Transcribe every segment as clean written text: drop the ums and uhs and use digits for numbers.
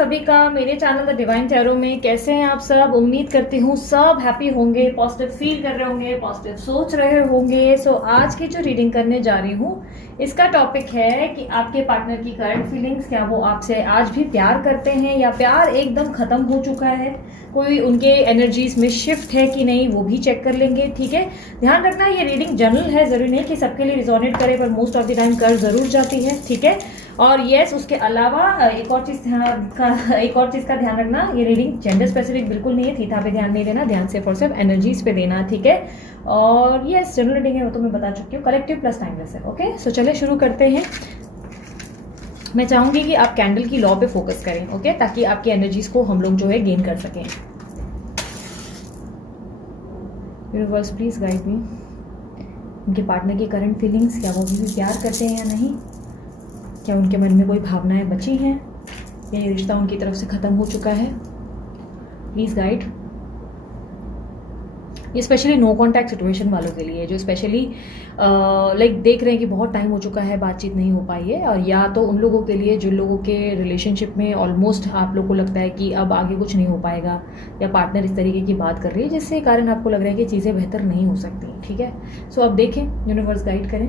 सभी का मेरे चैनल द डिवाइन टैरो में। कैसे हैं आप सब? उम्मीद करती हूँ सब हैप्पी होंगे, पॉजिटिव फील कर रहे होंगे, पॉजिटिव सोच रहे होंगे। सो आज की जो रीडिंग करने जा रही हूँ इसका टॉपिक है कि आपके पार्टनर की करंट फीलिंग्स, क्या वो आपसे आज भी प्यार करते हैं या प्यार एकदम खत्म हो चुका है, कोई उनके एनर्जीज में शिफ्ट है कि नहीं, वो भी चेक कर लेंगे। ठीक है, ध्यान रखना ये रीडिंग जनरल है, जरूरी नहीं कि सबके लिए रिजोनेट करे, पर मोस्ट ऑफ द टाइम कर जरूर जाती है। ठीक है, और यस उसके अलावा एक और चीज का ध्यान रखना, ये रीडिंग जेंडर स्पेसिफिक बिल्कुल नहीं है, थीथा पे ध्यान नहीं देना, ध्यान सिर्फ और सिर्फ एनर्जीज पे देना। ठीक है, और यस जनरल रीडिंग है वो तो मैं बता चुकी हूँ, कलेक्टिव प्लस टाइमलेस है। ओके, सो चलिए शुरू करते हैं। मैं चाहूंगी कि आप कैंडल की लॉ पे फोकस करें, ओके, ताकि आपकी एनर्जीज को हम लोग जो है गेन कर सकें। यूनिवर्स प्लीज गाइड मी, उनके पार्टनर की करंट फीलिंग्स, क्या वो भी प्यार करते हैं या नहीं, क्या उनके मन में कोई भावनाएं बची हैं या ये रिश्ता उनकी तरफ से खत्म हो चुका है। Please guide. ये स्पेशली नो कॉन्टैक्ट सिचुएशन वालों के लिए, जो स्पेशली लाइक देख रहे हैं कि बहुत टाइम हो चुका है, बातचीत नहीं हो पाई है, और या तो उन लोगों के लिए जिन लोगों के रिलेशनशिप में ऑलमोस्ट आप लोग को लगता है कि अब आगे कुछ नहीं हो पाएगा, या पार्टनर इस तरीके की बात कर रही है जिससे कारण आपको लग रहा है कि चीज़ें बेहतर नहीं हो सकती। ठीक है, सो अब देखें, यूनिवर्स गाइड करें।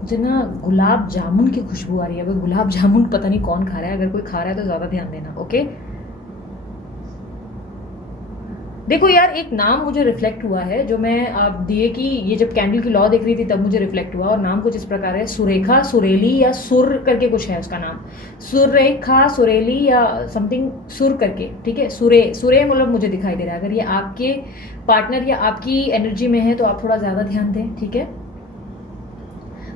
मुझे ना गुलाब जामुन की खुशबू आ रही है। वो गुलाब जामुन पता नहीं कौन खा रहा है, अगर कोई खा रहा है तो ज्यादा ध्यान देना। ओके, देखो यार, एक नाम मुझे रिफ्लेक्ट हुआ है जो मैं आप दिए कि ये जब कैंडल की लॉ देख रही थी तब मुझे रिफ्लेक्ट हुआ, और नाम कुछ इस प्रकार है, सुरेखा, सुरेली या सुर करके कुछ है उसका नाम, सुरेखा, सुरेली या समथिंग सुर करके। ठीक है, सुरे सुरे मतलब मुझे दिखाई दे रहा है। अगर ये आपके पार्टनर या आपकी एनर्जी में है तो आप थोड़ा ज्यादा ध्यान दें। ठीक है,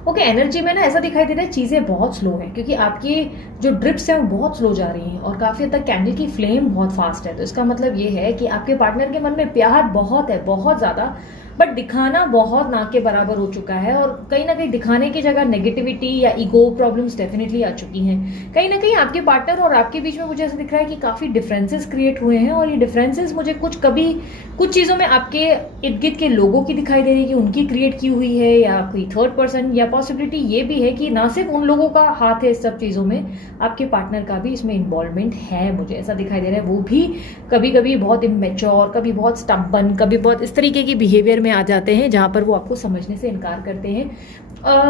ओके, एनर्जी में ना ऐसा दिखाई दे रहा है चीजें बहुत स्लो है, क्योंकि आपकी जो ड्रिप्स हैं वो बहुत स्लो जा रही हैं, और काफी हद तक कैंडल की फ्लेम बहुत फास्ट है। तो इसका मतलब ये है कि आपके पार्टनर के मन में प्यार बहुत है, बहुत ज्यादा, बट दिखाना बहुत ना के बराबर हो चुका है, और कहीं ना कहीं दिखाने की जगह नेगेटिविटी या ईगो प्रॉब्लम्स डेफिनेटली आ चुकी हैं। कहीं ना कहीं आपके पार्टनर और आपके बीच में मुझे ऐसा दिख रहा है कि काफी डिफरेंसेस क्रिएट हुए हैं, और ये डिफरेंसेस मुझे कुछ चीजों में आपके इर्द गिर्द के लोगों की दिखाई दे रही है कि उनकी क्रिएट की हुई है, या कोई थर्ड पर्सन, या पॉसिबिलिटी ये भी है कि ना सिर्फ उन लोगों का हाथ है इस सब चीजों में, आपके पार्टनर का भी इसमें इन्वॉल्वमेंट है। मुझे ऐसा दिखाई दे रहा है वो भी कभी कभी बहुत इमेच्योर, कभी बहुत स्टबन, कभी बहुत इस तरीके की बिहेवियर में आ जाते हैं जहां पर वो आपको समझने से इनकार करते हैं।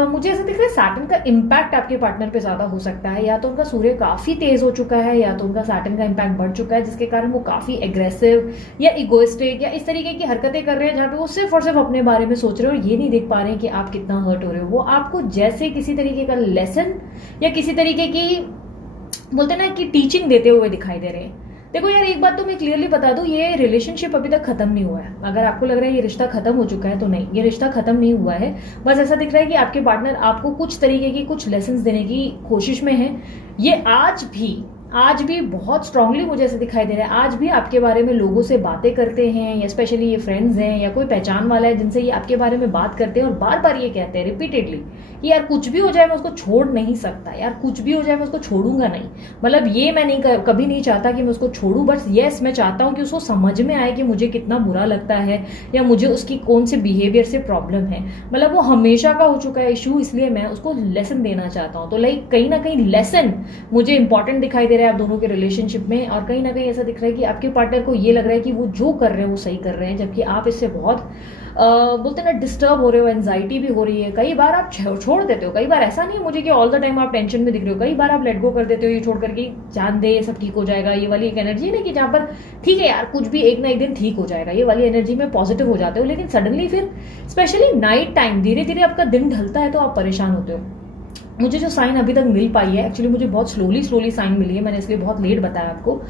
मुझे ऐसा दिख रहा है सैटर्न का इम्पैक्ट आपके पार्टनर पे ज्यादा हो सकता है, या तो उनका सूर्य काफी तेज हो चुका है, या तो उनका सैटर्न का इम्पैक्ट बढ़ चुका है, जिसके कारण वो काफी एग्रेसिव या इगोइस्टिक या इस तरीके की हरकतें कर रहे हैं जहां पे वो सिर्फ और सिर्फ अपने बारे में सोच रहे हो, और ये नहीं देख पा रहे हैं कि आप कितना हर्ट हो रहे हो। वो आपको जैसे किसी तरीके का लेसन या किसी तरीके की बोलते ना कि टीचिंग देते हुए दिखाई दे रहे हैं। देखो यार, एक बात तो मैं क्लियरली बता दूं, ये रिलेशनशिप अभी तक खत्म नहीं हुआ है। अगर आपको लग रहा है ये रिश्ता खत्म हो चुका है तो नहीं, ये रिश्ता खत्म नहीं हुआ है। बस ऐसा दिख रहा है कि आपके पार्टनर आपको कुछ तरीके की कुछ लेसन्स देने की कोशिश में है। ये आज भी बहुत स्ट्रांगली मुझे ऐसा दिखाई दे रहा है, आज भी आपके बारे में लोगों से बातें करते हैं, या स्पेशली ये फ्रेंड्स हैं या कोई पहचान वाला है जिनसे ये आपके बारे में बात करते हैं, और बार बार ये कहते हैं रिपीटेडली कि यार कुछ भी हो जाए मैं उसको छोड़ नहीं सकता, यार कुछ भी हो जाए मैं उसको छोड़ूंगा नहीं। मतलब ये मैं नहीं कभी नहीं चाहता कि मैं उसको छोड़ूं, बट यस मैं चाहता हूं कि उसको समझ में आए कि मुझे कितना बुरा लगता है, या मुझे उसकी कौन से बिहेवियर से प्रॉब्लम है। मतलब वो हमेशा का हो चुका है इशू, इसलिए मैं उसको लेसन देना चाहता हूँ। तो लाइक कहीं ना कहीं लेसन मुझे इंपॉर्टेंट दिखाई दे रहा है आप दोनों के रिलेशनशिप में, और कहीं ना कहीं ऐसा दिख रहा है कि आपके पार्टनर को ये लग रहा है कि वो जो कर रहे हैं वो सही कर रहे हैं, जबकि आप इससे बहुत बोलते ना डिस्टर्ब हो रहे हो, एंजाइटी भी हो रही है। कई बार आप छोड़ देते हो, कई बार ऐसा नहीं है मुझे कि ऑल द टाइम आप टेंशन में दिख रहे हो, कई बार आप लेट गो कर देते हो, ये छोड़ करके जान दे सब ठीक हो जाएगा। ये वाली एक एनर्जी है ना कि जहां पर ठीक है यार कुछ भी एक ना एक दिन ठीक हो जाएगा, ये वाली एनर्जी में पॉजिटिव हो जाते हो, लेकिन सडनली फिर स्पेशली नाइट टाइम धीरे धीरे आपका दिन ढलता है तो आप परेशान होते हो। मुझे जो साइन अभी तक मिल पाई है, एक्चुअली मुझे बहुत स्लोली साइन मिली है, मैंने इसलिए बहुत लेट बताया आपको।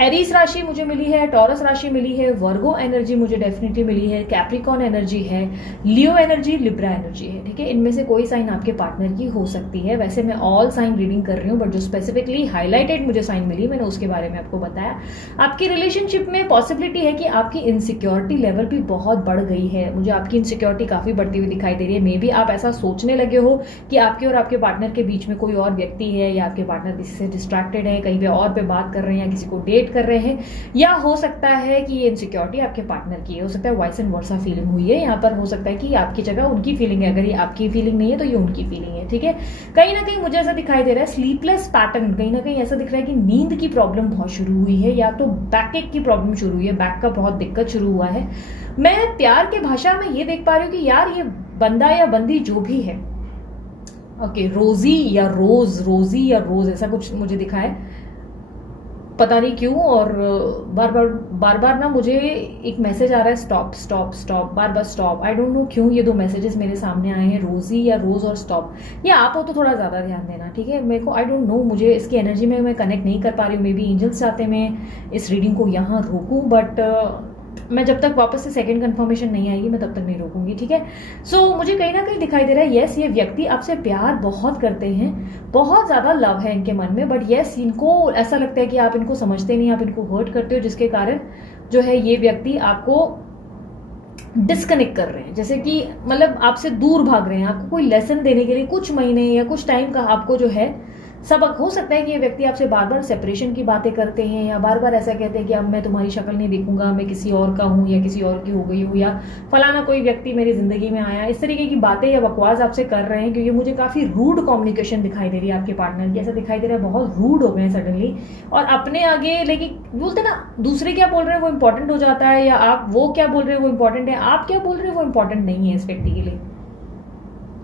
एरीज राशि मुझे मिली है, टॉरस राशि मिली है, वर्गो एनर्जी मुझे डेफिनेटली मिली है, कैप्रिकॉन एनर्जी है, लियो एनर्जी, लिब्रा एनर्जी है। ठीक है, इनमें से कोई साइन आपके पार्टनर की हो सकती है। वैसे मैं ऑल साइन रीडिंग कर रही हूँ, बट जो स्पेसिफिकली हाईलाइटेड मुझे साइन मिली मैंने उसके बारे में आपको बताया। आपकी रिलेशनशिप में पॉसिबिलिटी है कि आपकी इनसिक्योरिटी लेवल भी बहुत बढ़ गई है। मुझे आपकी इनसिक्योरिटी काफी बढ़ती हुई दिखाई दे रही है। मे बी आप ऐसा सोचने लगे हो कि आपके और आपके पार्टनर के बीच में कोई और व्यक्ति है, या आपके पार्टनर किसी से डिस्ट्रैक्टेड है, कहीं पे और पे बात कर रहे हैं, या किसी को डेट कर रहे हैं, या हो सकता है कि ये इनसिक्योरिटी आपके पार्टनर की है, हो सकता है वाइस एंड वर्सा फीलिंग हुई है यहाँ पर, हो सकता है कि आपकी जगह उनकी फीलिंग है, अगर ये आपकी फीलिंग नहीं है तो ये उनकी फीलिंग है, ठीक है। कहीं ना कहीं मुझे ऐसा दिखाई दे रहा है स्लीपलेस पैटर्न, कहीं ना कहीं ऐसा दिख रहा है कि नींद की प्रॉब्लम बहुत शुरू हुई है, या तो बैक एक की प्रॉब्लम शुरू हुई है, बैक का बहुत दिक्कत शुरू हुआ है। मैं प्यार के भाषा में ये देख पा रही हूँ कि यार ये बंदा या बंदी जो भी है, ओके, रोजी या रोज ऐसा कुछ मुझे दिखा है, पता नहीं क्यों। और बार बार ना मुझे एक मैसेज आ रहा है stop stop stop, bar bar stop. I don't know क्यों ये दो मैसेजेस मेरे सामने आए हैं, रोजी या रोज और स्टॉप। ये आप हो तो थोड़ा ज़्यादा ध्यान देना, ठीक है। मेरे को आई डोंट नो, मुझे इसकी एनर्जी में मैं कनेक्ट नहीं कर पा रही हूँ। मे बी एंजल्स चाहते मैं इस रीडिंग को यहाँ रोकूँ, बट मैं जब तक वापस से सेकंड कंफर्मेशन नहीं आएगी मैं तब तक नहीं रोकूंगी, ठीक है। सो मुझे कहीं ना कहीं दिखाई दे रहा है यस, ये व्यक्ति आपसे प्यार बहुत करते हैं, बहुत ज़्यादा लव है इनके मन में, बट यस इनको ऐसा लगता है कि आप इनको समझते नहीं, आप इनको हर्ट करते हो, जिसके कारण जो है ये व्यक्ति आपको डिस्कनेक्ट कर रहे हैं, जैसे कि मतलब आपसे दूर भाग रहे हैं। आपको कोई लेसन देने के लिए कुछ महीने या कुछ टाइम का आपको जो है सबक, हो सकता है कि ये व्यक्ति आपसे बार बार सेपरेशन की बातें करते हैं, या बार बार ऐसा कहते हैं कि अब मैं तुम्हारी शक्ल नहीं देखूंगा, मैं किसी और का हूँ या किसी और की हो गई हूँ, या फलाना कोई व्यक्ति मेरी जिंदगी में आया। इस तरीके की बातें या बकवास आपसे कर रहे हैं, क्योंकि मुझे काफी रूड कम्युनिकेशन दिखाई दे रही है आपके पार्टनर की। ऐसा दिखाई दे रहा है बहुत रूड हो गए हैं सडनली, और अपने आगे लेकिन बोलते ना दूसरे क्या बोल रहे हैं वो इंपॉर्टेंट हो जाता है, या आप वो क्या बोल रहे हैं वो इंपॉर्टेंट है, आप क्या बोल रहे हैं वो इंपॉर्टेंट नहीं है इस व्यक्ति के लिए।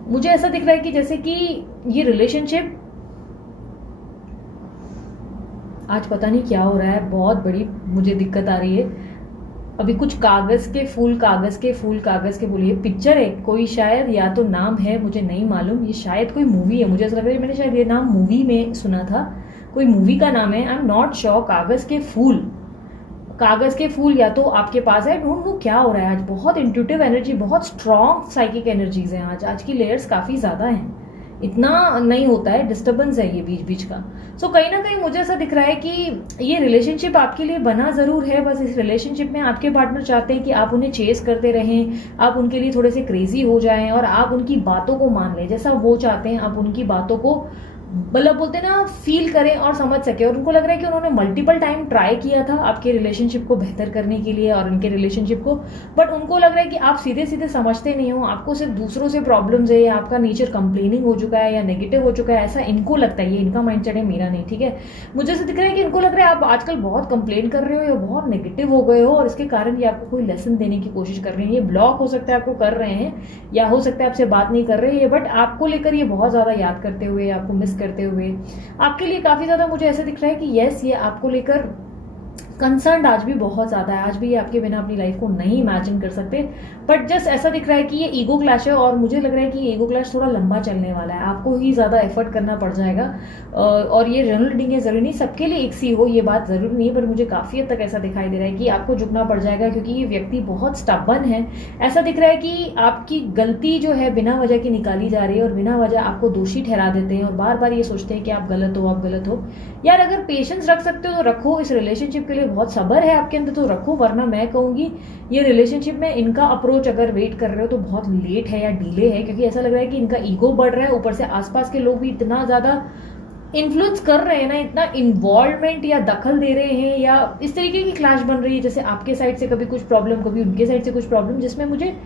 मुझे ऐसा दिख रहा है कि जैसे कि ये रिलेशनशिप आज पता नहीं क्या हो रहा है, बहुत बड़ी मुझे दिक्कत आ रही है। अभी कुछ कागज के फूल बोलिए, पिक्चर है कोई शायद, या तो नाम है मुझे नहीं मालूम, ये शायद कोई मूवी है, मुझे ऐसा लग रहा है मैंने शायद ये नाम मूवी में सुना था, कोई मूवी का नाम है, आई एम नॉट श्योर। कागज के फूल या तो आपके पास है, डोंट नो क्या हो रहा है आज। बहुत इंट्यूटिव एनर्जी, बहुत स्ट्रॉन्ग साइकिक एनर्जीज हैं आज की लेयर्स काफी ज्यादा हैं, इतना नहीं होता है, डिस्टर्बेंस है ये बीच बीच का। सो कहीं ना कहीं मुझे ऐसा दिख रहा है कि ये रिलेशनशिप आपके लिए बना जरूर है, बस इस रिलेशनशिप में आपके पार्टनर चाहते हैं कि आप उन्हें चेस करते रहें, आप उनके लिए थोड़े से क्रेजी हो जाएं, और आप उनकी बातों को मान लें, जैसा वो चाहते हैं आप उनकी बातों को मतलब बोलते हैं ना फील करें और समझ सके। और उनको लग रहा है कि उन्होंने मल्टीपल टाइम ट्राई किया था आपके रिलेशनशिप को बेहतर करने के लिए और उनके रिलेशनशिप को, बट उनको लग रहा है कि आप सीधे सीधे समझते नहीं हो, आपको सिर्फ दूसरों से प्रॉब्लम्स है, या आपका नेचर कंप्लेनिंग हो चुका है या नेगेटिव हो चुका है, ऐसा इनको लगता है। ये इनका माइंडसेट है, मेरा नहीं, ठीक है। मुझे ऐसा दिख रहा है कि इनको लग रहा है आप आजकल बहुत कंप्लेन कर रहे हो या बहुत नेगेटिव हो गए हो, और इसके कारण ये आपको कोई लेसन देने की कोशिश कर रहे हैं। ये ब्लॉक हो सकता है आपको कर रहे हैं, या हो सकता है आपसे बात नहीं कर रहे हैं, बट आपको लेकर ये बहुत ज्यादा याद करते हुए, आपको मिस करते हुए, आपके लिए काफी ज्यादा मुझे ऐसा दिख रहा है कि यस ये आपको लेकर कंसर्न आज भी बहुत ज्यादा है। आज भी ये आपके बिना अपनी लाइफ को नहीं इमेजिन कर सकते, बट जस्ट ऐसा दिख रहा है कि ये ईगो क्लैश है, और मुझे लग रहा है कि ये ईगो क्लैश थोड़ा लंबा चलने वाला है, आपको ही ज्यादा एफर्ट करना पड़ जाएगा। और ये जनरल रीडिंग है, जरूरी नहीं सबके लिए एक सी हो, ये बात जरूरी नहीं है, पर मुझे काफी हद तक ऐसा दिखाई दे रहा है कि आपको झुकना पड़ जाएगा, क्योंकि ये व्यक्ति बहुत स्टबर्न है। ऐसा दिख रहा है कि आपकी गलती जो है बिना वजह की निकाली जा रही है, और बिना वजह आपको दोषी ठहरा देते हैं, और बार बार ये सोचते हैं कि आप गलत हो। यार अगर पेशेंस रख सकते हो तो रखो, इस रिलेशनशिप के लिए बहुत सब्र है आपके अंदर तो रखो, वरना मैं कहूंगी ये रिलेशनशिप में इनका अप्रोच अगर वेट कर रहे हो तो बहुत लेट है या डिले है, क्योंकि ऐसा लग रहा है कि इनका ईगो बढ़ रहा है, ऊपर से आसपास के लोग भी इतना ज्यादा इन्फ्लुएंस कर रहे हैं ना, इतना इन्वॉल्वमेंट या दखल दे रहे हैं, या इस तरीके की क्लैश बन रही है, जैसे आपके साइड से कभी कुछ प्रॉब्लम, कभी उनके साइड से कुछ प्रॉब्लम, जिसमें मुझे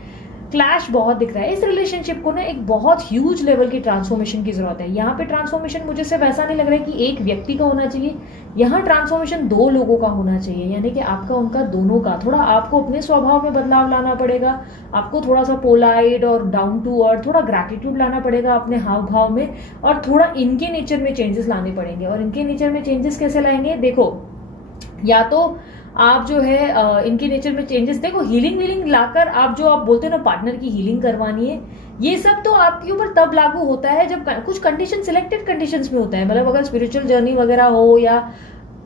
क्लैश बहुत दिख रहा है। इस रिलेशनशिप को ना एक बहुत ह्यूज लेवल की ट्रांसफॉर्मेशन की जरूरत है। यहाँ पे ट्रांसफॉर्मेशन मुझे सिर्फ ऐसा नहीं लग रहा है कि एक व्यक्ति का होना चाहिए, यहाँ ट्रांसफॉर्मेशन दो लोगों का होना चाहिए, यानी कि आपका उनका दोनों का। थोड़ा आपको अपने स्वभाव में बदलाव लाना पड़ेगा, आपको थोड़ा सा पोलाइट और डाउन टू अर्थ, थोड़ा ग्रैटिट्यूड लाना पड़ेगा अपने हाव भाव में, और थोड़ा इनके नेचर में चेंजेस लाने पड़ेंगे। और इनके नेचर में चेंजेस कैसे लाएंगे, देखो या तो आप जो है इनके नेचर में चेंजेस, देखो हीलिंग लाकर आप जो आप बोलते हो ना पार्टनर की हीलिंग करवानी है, ये सब तो आपके ऊपर तब लागू होता है जब कुछ कंडीशन सिलेक्टेड कंडीशंस में होता है। मतलब अगर स्पिरिचुअल जर्नी वगैरह हो, या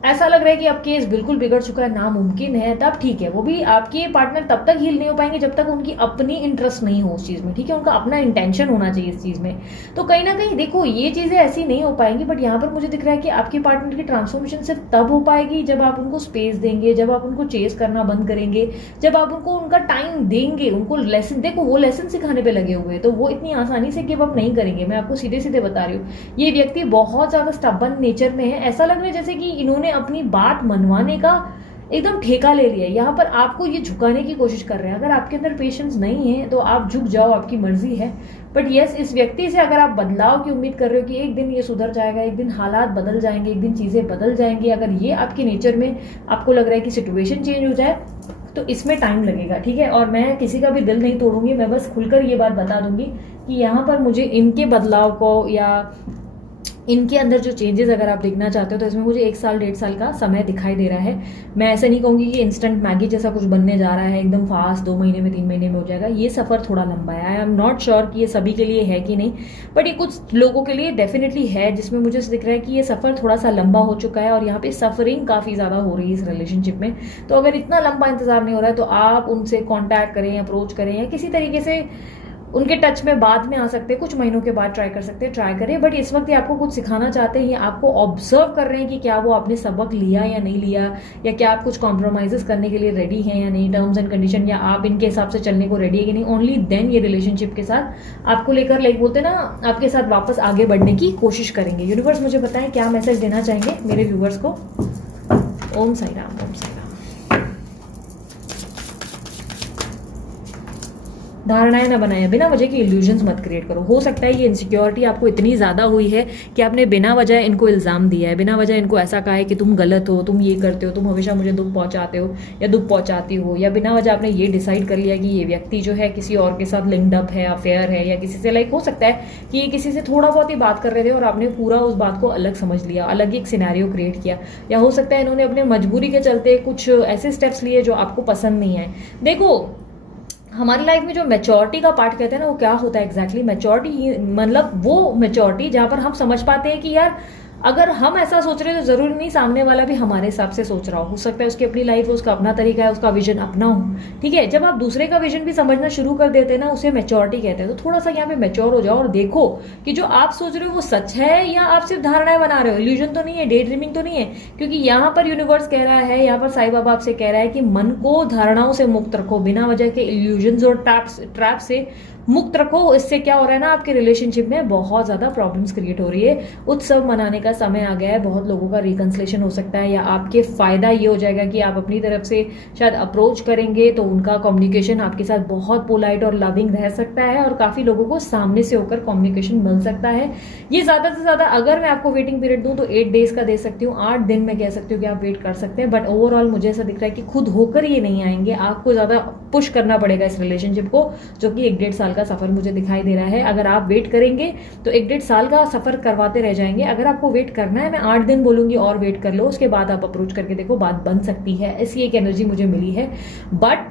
ऐसा लग रहा है कि अब केस बिल्कुल बिगड़ चुका है, नामुमकिन है, तब ठीक है। वो भी आपके पार्टनर तब तक हील नहीं हो पाएंगे जब तक उनकी अपनी इंटरेस्ट नहीं हो उस चीज़ में, ठीक है, उनका अपना इंटेंशन होना चाहिए इस चीज़ में। तो कहीं ना कहीं देखो ये चीज़ें ऐसी नहीं हो पाएंगी, बट यहाँ पर मुझे दिख रहा है कि आपके पार्टनर की ट्रांसफॉर्मेशन सिर्फ तब हो पाएगी जब आप उनको स्पेस देंगे, जब आप उनको चेस करना बंद करेंगे, जब आप उनको उनका टाइम देंगे, उनको लेसन, देखो वो लेसन सिखाने पे लगे हुए हैं, तो वो इतनी आसानी से गिव अप नहीं करेंगे। मैं आपको सीधे सीधे बता रही हूँ, ये व्यक्ति बहुत ज़्यादा स्टबन नेचर में है। ऐसा लग रहा है जैसे कि इन्होंने अपनी बात मनवाने का एकदम ठेका ले लिया है। यहाँ पर आपको ये झुकाने की कोशिश कर रहे हैं। अगर आपके अंदर पेशेंस नहीं है तो आप झुक जाओ, आपकी मर्जी है। बट यस, इस व्यक्ति से अगर आप बदलाव की उम्मीद कर रहे हो कि एक दिन ये सुधर जाएगा, एक दिन हालात बदल जाएंगे, एक दिन चीज़ें बदल जाएंगी, अगर ये आपके नेचर में आपको लग रहा है कि सिचुएशन चेंज हो जाए, तो इसमें टाइम लगेगा, ठीक है। और मैं किसी का भी दिल नहीं तोड़ूंगी, मैं बस खुलकर ये बात बता दूंगी कि यहाँ पर मुझे इनके बदलाव को या इनके अंदर जो चेंजेस अगर आप देखना चाहते हो तो इसमें मुझे 1 साल 1.5 साल का समय दिखाई दे रहा है। मैं ऐसा नहीं कहूँगी कि इंस्टेंट मैगी जैसा कुछ बनने जा रहा है एकदम फास्ट, 2 महीने में 3 महीने में हो जाएगा। ये सफ़र थोड़ा लंबा है। आई एम नॉट श्योर कि ये सभी के लिए है कि नहीं, बट ये कुछ लोगों के लिए डेफिनेटली है, जिसमें मुझे दिख रहा है कि ये सफ़र थोड़ा सा लंबा हो चुका है और यहाँ पे सफरिंग काफ़ी ज़्यादा हो रही है इस रिलेशनशिप में। तो अगर इतना लंबा इंतजार नहीं हो रहा है तो आप उनसे कॉन्टैक्ट करें, अप्रोच करें, या किसी तरीके से उनके टच में बाद में आ सकते हैं, कुछ महीनों के बाद ट्राई कर सकते हैं, ट्राई करें। बट इस वक्त ये आपको कुछ सिखाना चाहते हैं, आपको ऑब्जर्व कर रहे हैं कि क्या वो आपने सबक लिया या नहीं लिया, या क्या आप कुछ कॉम्प्रोमाइजेस करने के लिए रेडी हैं या नहीं, टर्म्स एंड कंडीशन, या आप इनके हिसाब से चलने को रेडी है कि नहीं। ओनली देन ये रिलेशनशिप के साथ आपको लेकर, लाइक बोलते ना, आपके साथ वापस आगे बढ़ने की कोशिश करेंगे। यूनिवर्स मुझे बताएं क्या मैसेज देना चाहेंगे मेरे व्यूवर्स को। ओम साई राम, ओम साई राम। धारणाएं ना बनाए, बिना वजह की इल्यूजन्स मत क्रिएट करो। हो सकता है ये इनसिक्योरिटी आपको इतनी ज़्यादा हुई है कि आपने बिना वजह इनको इल्ज़ाम दिया है, बिना वजह इनको ऐसा कहा है कि तुम गलत हो, तुम ये करते हो, तुम हमेशा मुझे दुख पहुंचाते हो या दुख पहुंचाती हो, या बिना वजह आपने ये डिसाइड कर लिया कि ये व्यक्ति जो है किसी और के साथ लिंक्ड अप है, अफेयर है, या किसी से, लाइक हो सकता है कि ये किसी से थोड़ा बहुत ही बात कर रहे थे और आपने पूरा उस बात को अलग समझ लिया, अलग एक सिनेरियो क्रिएट किया। या हो सकता है इन्होंने अपने मजबूरी के चलते कुछ ऐसे स्टेप्स लिए जो आपको पसंद नहीं आए। देखो, हमारी लाइफ में जो मैच्योरिटी का पार्ट कहते हैं ना, वो क्या होता है एग्जैक्टली मैच्योरिटी, मतलब वो मैच्योरिटी जहाँ पर हम समझ पाते हैं कि यार अगर हम ऐसा सोच रहे हैं तो जरूरी नहीं सामने वाला भी हमारे हिसाब से सोच रहा हो सकता है उसकी अपनी लाइफ है, उसका अपना तरीका है, उसका विजन अपना हो, ठीक है। जब आप दूसरे का विजन भी समझना शुरू कर देते हैं ना, उसे मैच्योरिटी कहते हैं। तो थोड़ा सा यहाँ पे मैच्योर हो जाओ और देखो कि जो आप सोच रहे हो वो सच है या आप सिर्फ धारणाएं बना रहे हो, इल्यूजन तो नहीं है, डे ड्रीमिंग तो नहीं है। क्योंकि यहाँ पर यूनिवर्स कह रहा है, यहाँ पर साईं बाबा आपसे कह रहा है कि मन को धारणाओं से मुक्त रखो, बिना वजह के इल्यूजन और ट्रैप से मुक्त रखो। इससे क्या हो रहा है ना, आपके रिलेशनशिप में बहुत ज्यादा प्रॉब्लम्स क्रिएट हो रही है। उत्सव मनाने का समय आ गया है, बहुत लोगों का रिकंसिलेशन हो सकता है, या आपके फायदा ये हो जाएगा कि आप अपनी तरफ से शायद अप्रोच करेंगे तो उनका कम्युनिकेशन आपके साथ बहुत पोलाइट और लविंग रह सकता है, और काफी लोगों को सामने से होकर कम्युनिकेशन मिल सकता है। ये ज्यादा से ज्यादा अगर मैं आपको वेटिंग पीरियड दूं तो 8 डेज का दे सकती हूँ, 8 दिन मैं कह सकती हूँ कि आप वेट कर सकते हैं। बट ओवरऑल मुझे ऐसा दिख रहा है कि खुद होकर ये नहीं आएंगे, आपको ज्यादा पुश करना पड़ेगा इस रिलेशनशिप को, जो कि 1-1.5 साल का सफर मुझे दिखाई दे रहा है। अगर आप वेट करेंगे तो 1-1.5 साल का सफर करवाते रह जाएंगे। अगर आपको वेट करना है, मैं 8 दिन बोलूंगी और वेट कर लो, उसके बाद आप अप्रोच करके देखो, बात बन सकती है। ऐसी एक एनर्जी मुझे मिली है। बट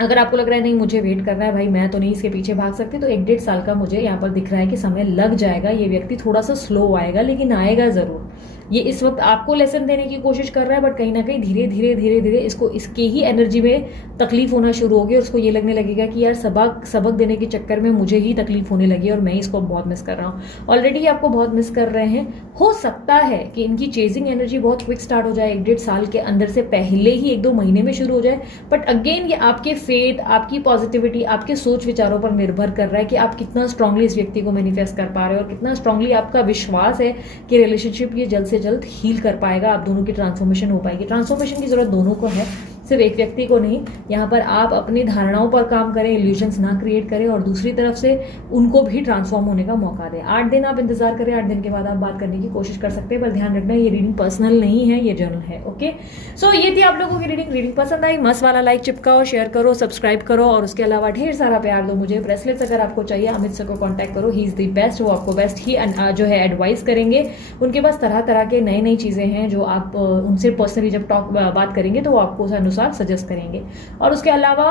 अगर आपको लग रहा है नहीं मुझे वेट करना है भाई, मैं तो नहीं इसके पीछे भाग सकती, तो 1-1.5 साल का मुझे यहाँ पर दिख रहा है कि समय लग जाएगा। ये व्यक्ति थोड़ा सा स्लो आएगा, लेकिन आएगा जरूर। ये इस वक्त आपको लेसन देने की कोशिश कर रहा है, बट कहीं ना कहीं धीरे धीरे धीरे धीरे इसको इसके ही एनर्जी में तकलीफ होना शुरू होगी, और उसको ये लगने लगेगा कि यार सबक देने के चक्कर में मुझे ही तकलीफ होने लगी और मैं इसको बहुत मिस कर रहा हूँ। ऑलरेडी आपको बहुत मिस कर रहे हैं। हो सकता है कि इनकी चेजिंग एनर्जी बहुत क्विक स्टार्ट हो जाए, 1-1.5 साल के अंदर से पहले ही 1-2 महीने में शुरू हो जाए। बट अगेन ये आपके फेथ, आपकी पॉजिटिविटी, आपके सोच विचारों पर निर्भर कर रहा है कि आप कितना स्ट्रांगली इस व्यक्ति को मैनिफेस्ट कर पा रहे हो, और कितना स्ट्रांगली आपका विश्वास है कि रिलेशनशिप ये जल्द से जल्द हील कर पाएगा, आप दोनों की ट्रांसफॉर्मेशन हो पाएगी। ट्रांसफॉर्मेशन की जरूरत दोनों को है, सिर्फ एक व्यक्ति को नहीं। यहाँ पर आप अपनी धारणाओं पर काम करें, इल्यूजन्स ना क्रिएट करें, और दूसरी तरफ से उनको भी ट्रांसफॉर्म होने का मौका दें। 8 दिन आप इंतजार करें, 8 दिन के बाद आप बात करने की कोशिश कर सकते हैं। पर ध्यान रखना ये रीडिंग पर्सनल नहीं है, ये जर्नल है। ओके, सो ये थी आप लोगों की रीडिंग पसंद आई, मस्त वाला लाइक चिपकाओ, शेयर करो, सब्सक्राइब करो, और उसके अलावा ढेर सारा प्यार दो मुझे। ब्रेसलेट्स अगर आपको चाहिए, अमित सर को कॉन्टैक्ट करो, ही इज द बेस्ट। वो आपको बेस्ट ही जो है एडवाइस करेंगे। उनके पास तरह तरह के नई चीजें हैं जो आप उनसे पर्सनली जब बात करेंगे तो वो आपको उस अनुसार सजेस्ट करेंगे। और उसके अलावा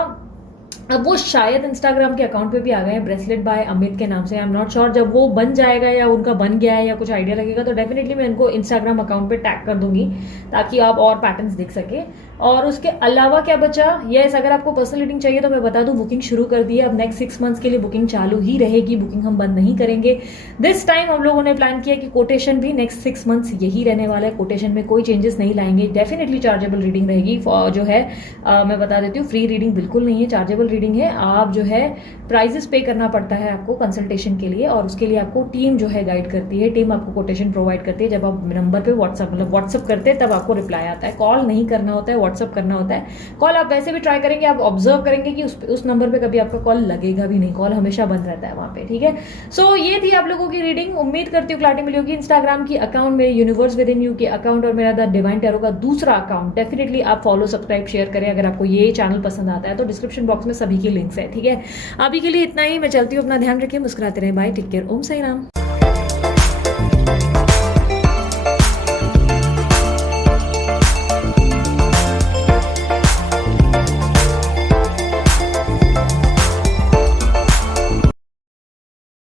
अब वो शायद इंस्टाग्राम के अकाउंट पे भी आ गए हैं, ब्रेसलेट बाय अमित के नाम से। आई एम नॉट श्योर, जब वो बन जाएगा या उनका बन गया है या कुछ आइडिया लगेगा तो डेफिनेटली मैं इनको इंस्टाग्राम अकाउंट पे टैग कर दूंगी ताकि आप और पैटर्न्स देख सके। और उसके अलावा क्या बचा, यस अगर आपको पर्सनल रीडिंग चाहिए तो मैं बता दूं बुकिंग शुरू कर दी है। अब नेक्स्ट 6 मंथ्स के लिए बुकिंग चालू ही रहेगी, बुकिंग हम बंद नहीं करेंगे। दिस टाइम हम लोगों ने प्लान किया कि कोटेशन भी नेक्स्ट 6 मंथ्स यही रहने वाला है, कोटेशन में कोई चेंजेस नहीं लाएंगे। डेफिनेटली चार्जेबल रीडिंग रहेगी, जो है मैं बता देती हूँ फ्री रीडिंग बिल्कुल नहीं है, चार्जेबल रीडिंग है। आप जो है प्राइजेस पे करना पड़ता है आपको कंसल्टेशन के लिए, और उसके लिए आपको टीम जो है गाइड करती है, टीम आपको कोटेशन प्रोवाइड करती है। जब आप नंबर पे व्हाट्सअप करते हैं तब आपको रिप्लाई आता है, कॉल नहीं करना होता है, व्हाट्सअप करना होता है। कॉल आप वैसे भी ट्राई करेंगे, आप ऑब्जर्व करेंगे कि उस नंबर पे कभी आपका कॉल लगेगा भी नहीं, कॉल हमेशा बंद रहता है वहां पे, ठीक है। सो ये थी आप लोगों की रीडिंग, उम्मीद करती हूँ क्लैरिटी मिली होगी। इंस्टाग्राम की अकाउंट मेरे यूनिवर्स विद इन यू के अकाउंट और मेरा द डिवाइन टैरो का दूसरा अकाउंट, डेफिनेटली आप फॉलो सब्सक्राइब शेयर करें। अगर आपको ये चैनल पसंद आता है तो डिस्क्रिप्शन बॉक्स में सभी की लिंक्स है, ठीक है। अभी के लिए इतना ही, मैं चलती हूँ, अपना ध्यान रखिए, मुस्कुराते रहें, बाय, टेक केयर, ओम साई राम।